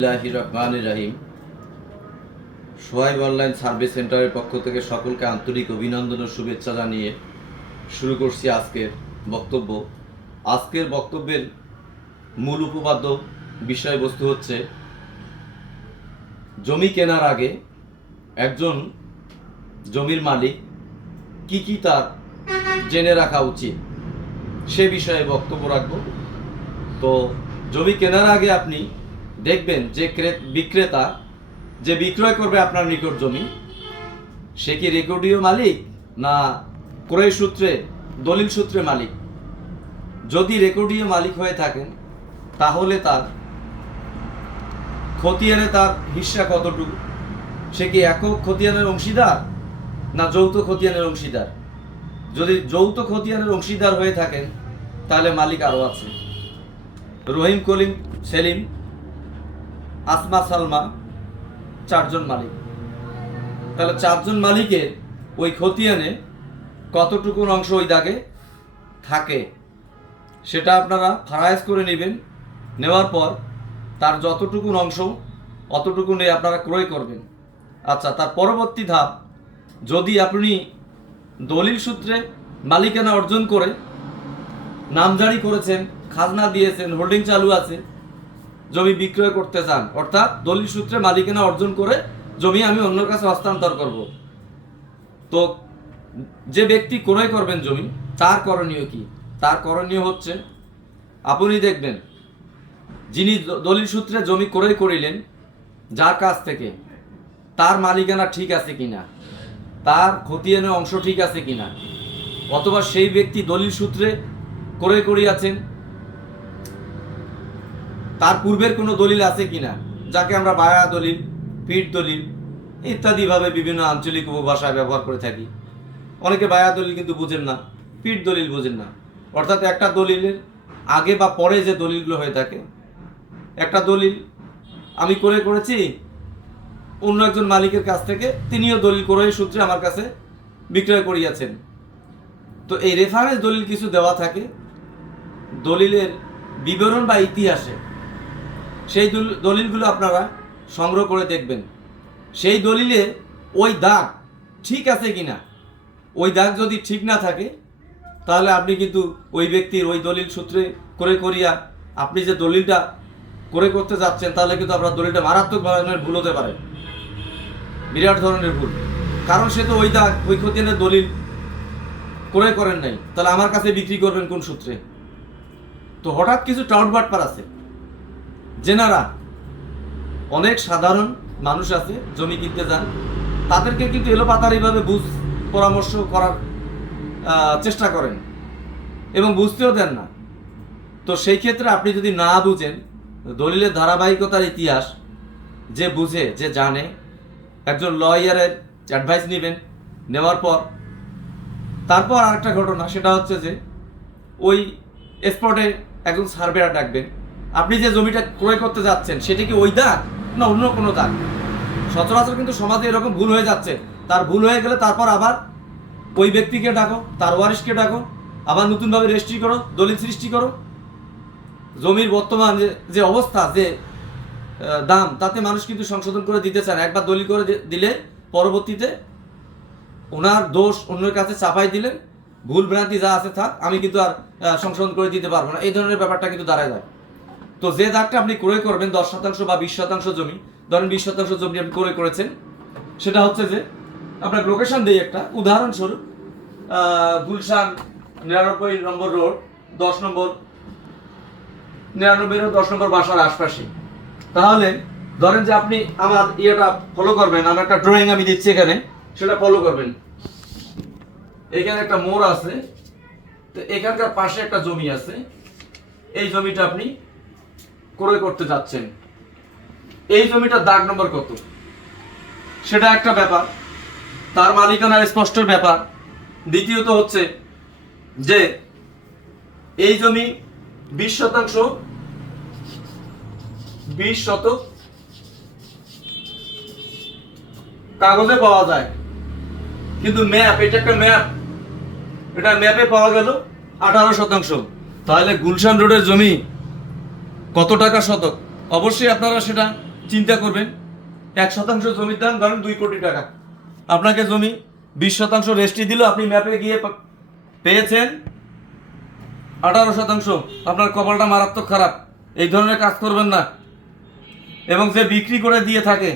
রহিম। Suhaib online service সেন্টারের পক্ষ থেকে সকলকে আন্তরিক অভিনন্দন ও শুভেচ্ছা জানিয়ে শুরু করছি আজকের বক্তব্য। আজকের বক্তব্যের মূল উপপাদ্য বিষয়বস্তু হচ্ছে, জমি কেনার আগে একজন জমির মালিক কি তার জেনে রাখা উচিত সে বিষয়ে বক্তব্য রাখব। তো জমি কেনার আগে আপনি দেখবেন যে বিক্রেতা যে বিক্রয় করবে আপনার নিকট জমি, সে কি রেকর্ডীয় মালিক না ক্রয় সূত্রে দলিল সূত্রে মালিক। যদি রেকর্ডীয় মালিক হয়ে থাকেন তাহলে তার খতিয়ানে তার হিস্সা কতটুকু, সে কি একক খতিয়ানের অংশীদার না যৌথ খতিয়ানের অংশীদার। যদি যৌথ খতিয়ানের অংশীদার হয়ে থাকেন তাহলে মালিক আরও আছে। রহিম, কলিম, সেলিম, আসমা, সালমা, চারজন মালিক। তাহলে চারজন মালিকের ওই খতিয়ানে কতটুকু অংশ ওই দাগে থাকে সেটা আপনারা ফারাইজ করে নেবেন। নেওয়ার পর তার যতটুকু অংশ অতটুকু নিয়ে আপনারা ক্রয় করবেন। আচ্ছা, তার পরবর্তী ধাপ, যদি আপনি দলিল সূত্রে মালিকানা অর্জন করে নামজারি করেছেন, খাজনা দিয়েছেন, হোল্ডিং চালু আছে, জমি বিক্রয় করতে চান, অর্থাৎ দলিল সূত্রে মালিকানা অর্জন করে জমি আমি অন্যের কাছে হস্তান্তর করব, তো যে ব্যক্তি ক্রয় করবেন জমি তার করণীয় কি? তার করণীয় হচ্ছে, আপনি দেখবেন যিনি দলিল সূত্রে জমি ক্রয় করিলেন যার কাছ থেকে, তার মালিকানা ঠিক আছে কিনা, তার খতিয়ানের অংশ ঠিক আছে কিনা, অথবা সেই ব্যক্তি দলিল সূত্রে ক্রয় করিয়াছেন তার পূর্বের কোনো দলিল আছে কিনা, যাকে আমরা বায়া দলিল, পিঠ দলিল ইত্যাদিভাবে বিভিন্ন আঞ্চলিক উপভাষায় ব্যবহার করে থাকি। অনেকে বায়া দলিল কিন্তু বুঝেন না, পিঠ দলিল বুঝেন না। অর্থাৎ একটা দলিলের আগে বা পরে যে দলিলগুলো হয়ে থাকে, একটা দলিল আমি করেছি অন্য একজন মালিকের কাছ থেকে, তিনিও দলিল ক্রয়ের সূত্রে আমার কাছে বিক্রয় করিয়াছেন। তো এই রেফারেন্স দলিল কিছু দেওয়া থাকে দলিলের বিবরণ বা ইতিহাসে, সেই দলিলগুলো আপনারা সংগ্রহ করে দেখবেন সেই দলিলে ওই দাগ ঠিক আছে কিনা। ওই দাগ যদি ঠিক না থাকে তাহলে আপনি কিন্তু ওই ব্যক্তির ওই দলিল সূত্রে করিয়া আপনি যে দলিলটা করতে যাচ্ছেন তাহলে কিন্তু আপনার দলিলটা মারাত্মক ধরনের ভুল হতে পারে, বিরাট ধরনের ভুল। কারণ সে তো ওই দাগ, ওই খতিয়ানের দলিল করেন নাই, তাহলে আমার কাছে বিক্রি করবেন কোন সূত্রে? তো হঠাৎ কিছু টাউটবাটপার আছে, যেনারা অনেক সাধারণ মানুষ আছে জমি কিনতে যান, তাদেরকে কিন্তু এলোপাতাড়িভাবে পরামর্শ করার চেষ্টা করেন এবং বুঝতেও দেন না। তো সেই ক্ষেত্রে আপনি যদি না বুঝেন, দলিলের ধারাবাহিকতার ইতিহাস যে বুঝে, যে জানে, একজন লয়ারের অ্যাডভাইস নেবেন। নেওয়ার পর তারপর আরেকটা ঘটনা, সেটা হচ্ছে যে ওই স্পটে একজন সার্ভেয়ার ডাকবেন। আপনি যে জমিটা ক্রয় করতে যাচ্ছেন সেটা কি ওই দাগ না অন্য কোনো দাগ? সচরাচর কিন্তু সমাজে এরকম ভুল হয়ে যাচ্ছে। তার ভুল হয়ে গেলে তারপর আবার ওই ব্যক্তিকে ডাকো, তার ওয়ারিশকে ডাকো, আবার নতুনভাবে রেজিস্ট্রি করো, দলিল সৃষ্টি করো। জমির বর্তমান যে অবস্থা, যে দাম, তাতে মানুষ কিন্তু সংশোধন করে দিতে চায় না। একবার দলিল করে দিলে পরবর্তীতে ওনার দোষ অন্যের কাছে চাপাই দিলেন, ভুল ভ্রান্তি যা আছে থাক, আমি কিন্তু আর সংশোধন করে দিতে পারবো না, এই ধরনের ব্যাপারটা কিন্তু দাঁড়ায় যায়। তো যে দাগটা আপনি ক্রয় করবেন 10% বা 20% জমি, ধরেন 20% জমি আপনি ক্রয় করেছেন, সেটা হচ্ছে যে আপনার লোকেশন দিই একটা উদাহরণস্বরূপ, গুলশান 99 নম্বর রোড 10 নম্বর 99 10 নম্বর বাসার আশপাশে। তাহলে ধরেন যে আপনি আমার ইয়েটা ফলো করবেন, আমার একটা ড্রয়িং আমি দিচ্ছি এখানে, সেটা ফলো করবেন। এখানে একটা মোড় আছে, তো এখানকার পাশে একটা জমি আছে, এই জমিটা আপনি ক্রয় করতে যাচ্ছেন। এই জমিটার দাগ নম্বর কত সেটা একটা ব্যাপার, তার মালিকানার স্পষ্ট ব্যাপার। দ্বিতীয়ত হচ্ছে যে এই জমি 20% 20 শতক কাগজে পাওয়া যায়, কিন্তু ম্যাপ, এটা একটা ম্যাপ, এটা ম্যাপে পাওয়া গেল 18%। তাহলে গুলশান রোডের জমি কত টাকা শতক? অবশ্যই আপনারা সেটা চিন্তা করবেন 1% জমির দাম ধরেন 2 কোটি টাকা, আপনাকে জমি 20% রেস্ট্রি দিল, আপনি ম্যাপে গিয়ে পেয়েছেন 18%, আপনার কপালটা মারাত্মক খারাপ। এই ধরনের কাজ করবেন না। এবং যে বিক্রি করে দিয়ে থাকে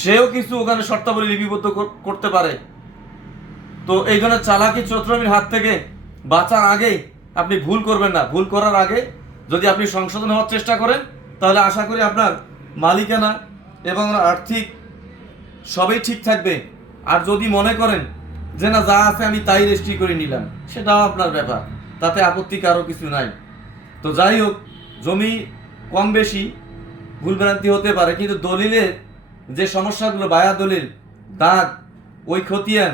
সেও কিছু ওখানে শর্তাবলী লিপিবদ্ধ করতে পারে। তো এই ধরনের চালাকি চতুরামির হাত থেকে বাঁচার আগে আপনি ভুল করবেন না। ভুল করার আগে যদি আপনি সংশোধন হওয়ার চেষ্টা করেন তাহলে আশা করি আপনার মালিকানা এবং আর্থিক সবই ঠিক থাকবে। আর যদি মনে করেন যে না যা আছে আমি তাই রেজিস্ট্রি করে নিলাম, সেটাও আপনার ব্যাপার, তাতে আপত্তি কারো কিছু নাই। তো যাই হোক, জমি কম বেশি ভুলভ্রান্তি হতে পারে, কিন্তু দলিলের যে সমস্যাগুলো, বায়া দলিল, দাগ, ওই খতিয়ান,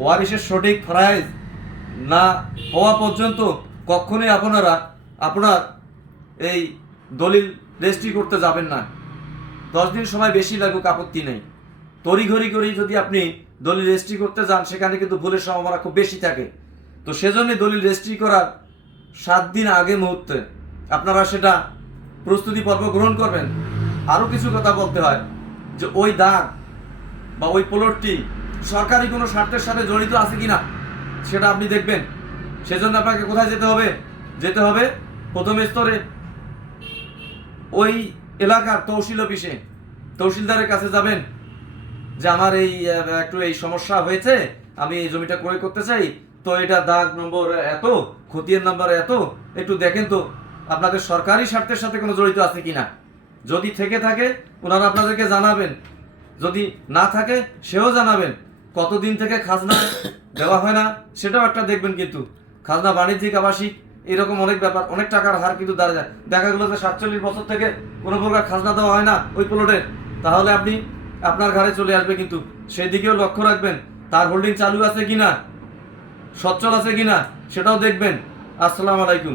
ওয়ারিশের সঠিক প্রাইজ না হওয়া পর্যন্ত কখনোই আপনার এই দলিল রেজিস্ট্রি করতে যাবেন না। 10 দিন সময় বেশি লাগুক আপত্তি নেই। তড়িঘড়ি করে যদি আপনি দলিল রেজিস্ট্রি করতে যান সেখানে কিন্তু ভুলের সম্ভাবনা খুব বেশি থাকে। তো সেজন্যই দলিল রেজিস্ট্রি করার 7 দিন আগে মুহূর্তে আপনারা সেটা প্রস্তুতি পর্ব গ্রহণ করবেন। আরও কিছু কথা বলতে হয় যে ওই দাগ বা ওই প্লটটি সরকারি কোনো স্বার্থের সাথে জড়িত আছে কিনা সেটা আপনি দেখবেন। সেজন্য আপনাকে কোথায় যেতে হবে প্রথম স্তরে ওই এলাকার তহসিল অফিসে, তহসিলদারের কাছে যাবেন যে আমার একটু এই সমস্যা হয়েছে, আমি এই জমিটা ক্রয় করতে চাই, তো এটা দাগ নম্বর এত, খতিয়ান নাম্বার এত, একটু দেখেন তো আপনাদের সরকারি স্বার্থের সাথে কোনো জড়িত আছে কিনা। যদি থেকে থাকে ওনারা আপনাদেরকে জানাবেন, যদি না থাকে সেও জানাবেন। কতদিন থেকে খাজনা দেওয়া হয় না সেটাও একটা দেখবেন। কিন্তু খাজনা বাণিজ্যিক, আবাসিক, এরকম অনেক ব্যাপার, অনেক টাকার হার কিন্তু দাঁড়া যায়। দেখা গেলো যে 47 বছর থেকে কোনো প্রকার খাজনা দেওয়া হয় না ওই প্লটের, তাহলে আপনি আপনার ঘরে চলে আসবে। কিন্তু সেই দিকেও লক্ষ্য রাখবেন, তার হোল্ডিং চালু আছে কিনা, সচ্ছল আছে কিনা সেটাও দেখবেন। আসসালামু আলাইকুম।